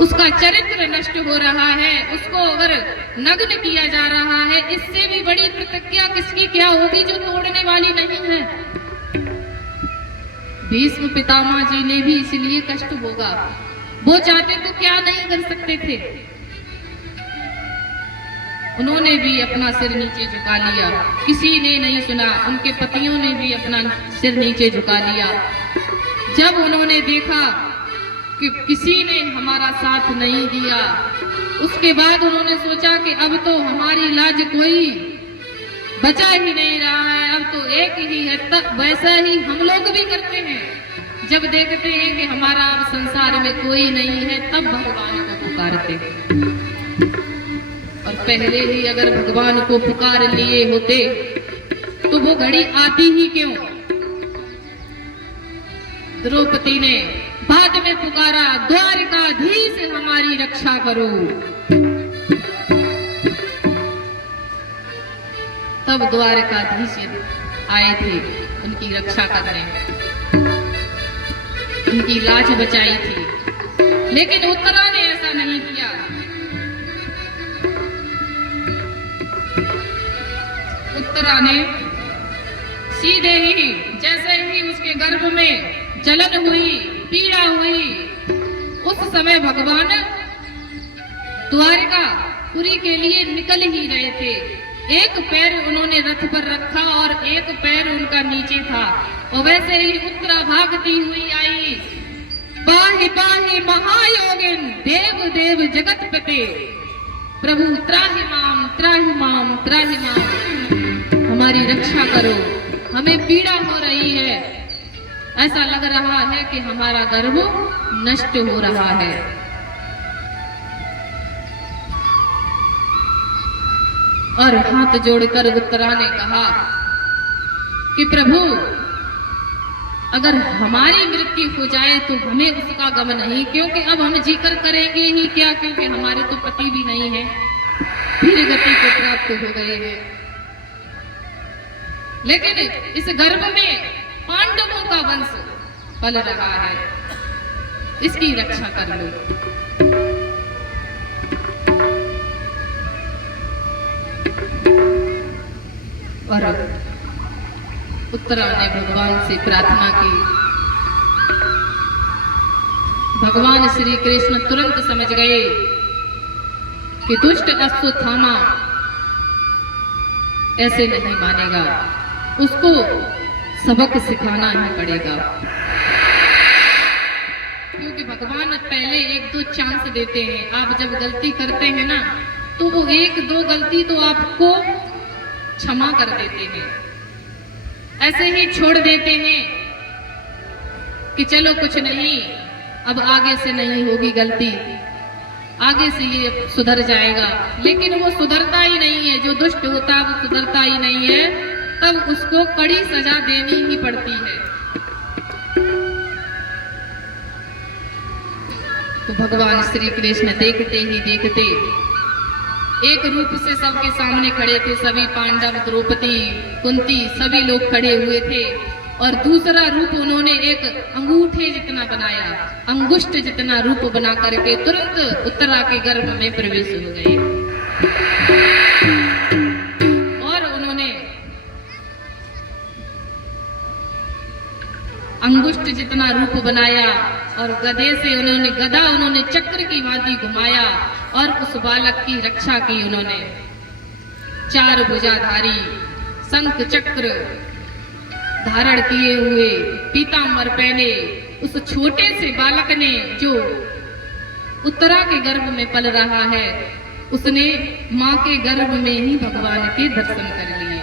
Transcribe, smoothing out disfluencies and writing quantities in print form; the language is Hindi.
उसका चरित्र नष्ट हो रहा है, उसको अगर नग्न किया जा रहा है, इससे भी बड़ी प्रतिज्ञा किसकी क्या होगी जो तोड़ने वाली नहीं है। भीष्म पितामह जी ने भी इसलिए कष्ट भोगा, वो चाहते तो क्या नहीं कर सकते थे। उन्होंने भी अपना सिर नीचे झुका लिया, किसी ने नहीं सुना। उनके पतियों ने भी अपना सिर नीचे झुका लिया। जब उन्होंने देखा कि किसी ने हमारा साथ नहीं दिया, उसके बाद उन्होंने सोचा कि अब तो हमारी लाज कोई बचा ही नहीं रहा है, अब तो एक ही है। तब वैसा ही हम लोग भी करते हैं, जब देखते हैं कि हमारा अब संसार में कोई नहीं है, तब भगवान को पुकारते हैं। और पहले ही अगर भगवान को पुकार लिए होते तो वो घड़ी आती ही क्यों। द्रौपदी ने बाद में पुकारा, द्वारिकाधीश हमारी रक्षा करो। तब द्वारिकाधीश आए थे उनकी रक्षा करने, उनकी लाज बचाई थी। लेकिन उत्तरा ने ऐसा नहीं किया। उत्तरा ने सीधे ही, जैसे ही उसके गर्भ में जलन हुई, पीड़ा हुई, उस समय भगवान द्वारिकापुरी के लिए निकल ही रहे थे। एक पैर उन्होंने रथ पर रखा और एक पैर उनका नीचे था, और वैसे ही उत्तरा भागती हुई आई। पाहि पाहि महायोगिन देव देव जगतपते, प्रभु त्राहि माम त्राहि माम त्राहि माम, हमारी रक्षा करो, हमें पीड़ा हो रही है, ऐसा लग रहा है कि हमारा गर्भ नष्ट हो रहा है। और हाथ जोड़कर उत्तरा ने कहा कि प्रभु अगर हमारी मृत्यु हो जाए तो हमें उसका गम नहीं, क्योंकि अब हम जीकर करेंगे ही क्या, क्योंकि हमारे तो पति भी नहीं है, फिर गति को प्राप्त हो गए हैं। लेकिन इस गर्भ में पांडवों का वंश पल रहा है, इसकी रक्षा कर लो। और उत्तरा ने भगवान से प्रार्थना की। भगवान श्री कृष्ण तुरंत समझ गए कि दुष्ट अश्वत्थामा ऐसे नहीं मानेगा, उसको सबक सिखाना ही पड़ेगा। क्योंकि भगवान पहले एक दो चांस देते हैं। आप जब गलती करते हैं ना, तो वो एक दो गलती तो आपको क्षमा कर देते हैं, ऐसे ही छोड़ देते हैं कि चलो कुछ नहीं, अब आगे से नहीं होगी गलती, आगे से ये सुधर जाएगा। लेकिन वो सुधरता ही नहीं है, जो दुष्ट होता है वो सुधरता ही नहीं है, तब उसको कड़ी सजा देनी ही पड़ती है। तो भगवान श्री कृष्ण देखते ही देखते एक रूप से सबके सामने खड़े थे। सभी पांडव, द्रौपदी, कुंती, सभी लोग खड़े हुए थे। और दूसरा रूप उन्होंने एक अंगूठे जितना बनाया, अंगुष्ठ जितना रूप बना करके तुरंत उत्तरा के गर्भ में प्रवेश हो गए। और उन्होंने अंगुष्ठ जितना रूप बनाया और गदे से उन्होंने चक्र की भांति घुमाया और उस बालक की रक्षा की। उन्होंने चार भुजाधारी शंख चक्र धारण किए हुए, पीतांबर पहने, उस छोटे से बालक ने जो उत्तरा के गर्भ में पल रहा है, उसने मां के गर्भ में ही भगवान के दर्शन कर लिए।